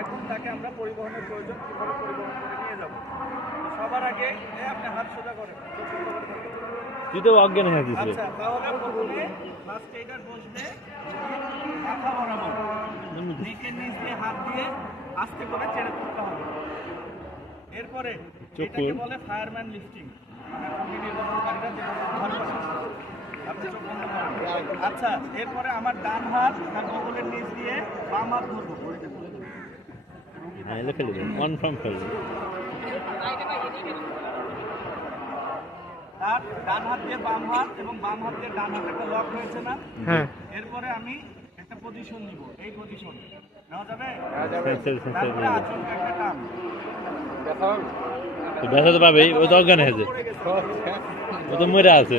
এখন তাকে আমরা পরিবহনের প্রয়োজন, কীভাবে পরিবহন করে নিয়ে যাব। সবার আগে আপনি হাত সোজা করেন, তুই তো অজ্ঞান হয়ে গেছিস। আচ্ছা, তাহলে প্রথমে ফার্স্ট এইডার বসবে মাথা বরাবর, নেকের নিচ দিয়ে হাত দিয়ে আস্তে করে ছেড়ে তুলতে হবে। এরপরে এটাকে বলে ফায়ারম্যান লিফটিং। আচ্ছা, এরপরে আমার ডান হাত তার বগলের নিচ দিয়ে বাম হাত ধরবো। তার ডান হাত দিয়ে বাম হাত এবং বাম হাত দিয়ে ডান হাত একটা লক হয়েছে না? হ্যাঁ। এরপরে আমি একটা পজিশন নিব, এই পজিশন নেওয়া যাবে? তারপরে আচমকা একটা টান। ব্যথা তো পাবেই, ও তো অজ্ঞান হয়েছে, ও তো মরে আছে।